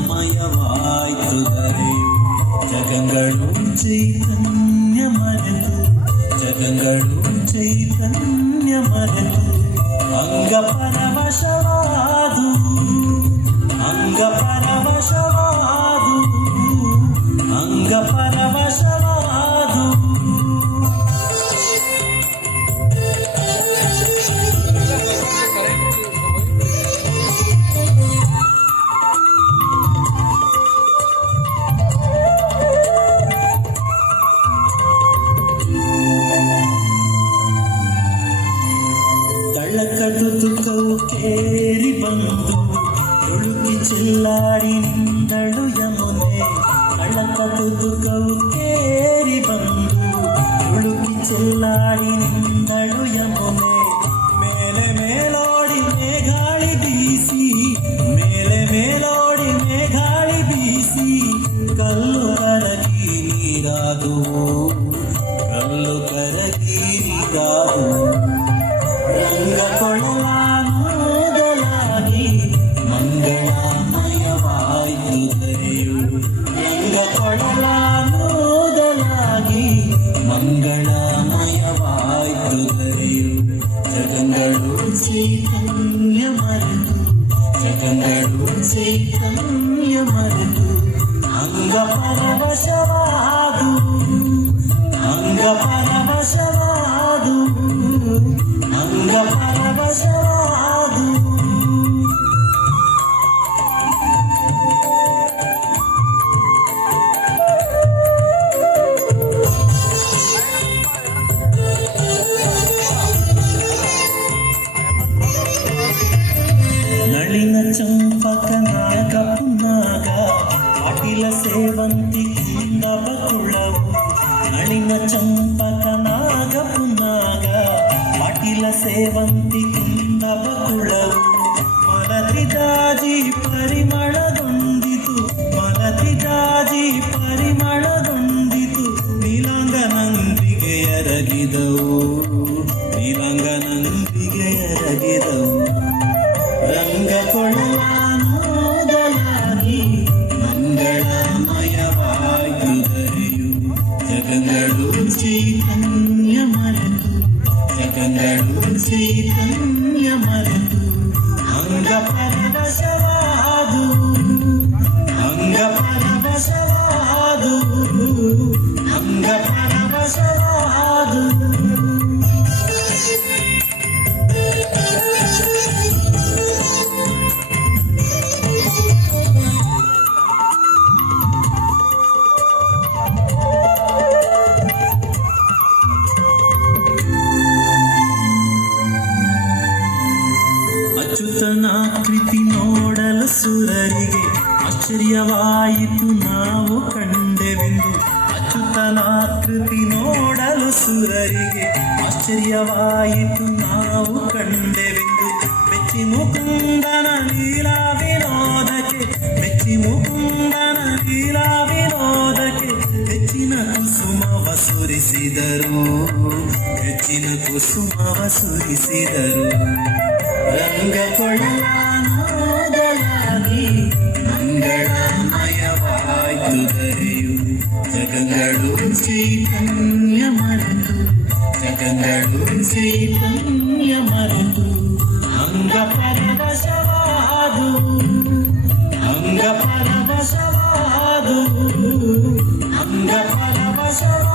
ಮಂಗಳಮಯವಾಯ್ತು ಧರೆಯು ಜಗಗಳು ಚೈತನ್ಯ ಮರೆತು ಜಗಗಳು ಚೈತನ್ಯ ಮರೆತು ಅಂಗ ಪರವಶವಾದು ಅಂಗ ಪರವಶವಾದು ಅಂಗ ಪರವಶವಾದು ತಳ್ಳಕದು ತುಕವು ಕೇರಿ ಬಂದು ತುಳುಕಿ ಚೆಲ್ಲಾಡಿ ನಿಂದಳು ಯಮುನೆ ತಳ್ಳಕದು ತುಕವು ಕೇರಿ ಬಂದು ತುಳುಕಿ ಚೆಲ್ಲಾಡಿ ನಿಂದಳು ಯಮುನೆ ಮೇಲೆ ಮೇಲೋಡಿ ಮೇಘಾಳಿ ಬೀಸಿ ಮೇಲೆ ಮೇಲೋಡಿ ಮೇಘಾಳಿ ಬೀಸಿ ಕಲ್ಲು ಕರಗಿ ನೀರಾದುವು ಕಲ್ಲು ಕರಗಿ ನೀರಾದುವು ರಂಗ ಕೊಳಲಾಗಿ ಮಂಗಳಮಯವಾಯ್ತು ಧರೆಯು ರಂಗ ಕೊಳಲಾಗಿ ಮಂಗಳಮಯವಾಯ್ತು ಧರೆಯು ಜಗಗಳು ಚೈತನ್ಯ ಮರೆತು ಜಗಗಳು ಚೈತನ್ಯ ಮರೆತು ಅಂಗ ಪರವಶವಾದು ಅಂಗ ಪರವಶವಾದು ಅಂಗ ಪರವಶವಾದು ನಳಿನ ಚಂಪಕನಾಗ ಪುನ್ನಾಗ ಪಾಟೀಲ ಸೇವಂತಿ ಕುಂದಬ ಕುಳವು ನಳಿನ ಚಂಪಕನಾಗ ಪುನ್ನಾಗ ಪಾಟೀಲ ಸೇವಂತಿ ಕುಂದಬ ಕುಳವು ಮಲತಿ ಜಾಜಿ ಪರಿಮಳದೊಂದಿತು ಮಲತಿ ಜಾಜಿ ಪರಿಮಳದೊಂದಿತು ನೀಲಾಂಗನಂದಿಗೆ ಎರಗಿದವು ನೀಲಾಂಗನಂದಿಗೆ ಎರಗಿದವು ರಂಗ ಕೊಳಲಾಗಿ ಮಂಗಳಮಯವಾಯ್ತು ಧರೆಯು ಜಗಗಳು ಚೈತನ್ಯ ಮರೆತು ಜಗಗಳು ಚೈತನ್ಯ ಮರೆತು ಅಂಗ ಪರವಶವಾದು ಅಂಗ ಪರವಶವಾದು ಅಂಗ ಪರವಶವಾದು ಅಚ್ಯುತನಾಕೃತಿ ನೋಡಲು ಸುರರಿಗೆ ಆಶ್ಚರ್ಯವಾಯಿತು ನಾವು ಕಂಡೆವೆಂದು ಅಚ್ಯುತನಾಕೃತಿ ನೋಡಲು ಸುರರಿಗೆ ಆಶ್ಚರ್ಯವಾಯಿತು ನಾವು ಕಂಡೆವೆಂದು ಮೆಚ್ಚಿ ಮುಕುಂದನ ಲೀಲಾ ವಿನೋದಕ್ಕೆ ಮೆಚ್ಚಿ ಮುಕುಂದನ ಲೀಲಾ ವಿನೋದಕ್ಕೆ ಹೆಚ್ಚಿನ ಕುಸುಮವ ಸುರಿಸಿದರು ಹೆಚ್ಚಿನ ಕುಸುಮವ ಸುರಿಸಿದರು ರಂಗ ಕೊಳಲಾಗಿ ಮಂಗಳಮಯವಾಯ್ತು ಧರೆಯು ಜಗಗಳು ಚೈತನ್ಯ ಮರೆತು ಜಗಗಳು ಚೈತನ್ಯ ಮರೆತು ಅಂಗ ಪರವಶವಾದು ಅಂಗ ಪರವಶವಾದು ಅಂಗ ಪರವಶವಾದು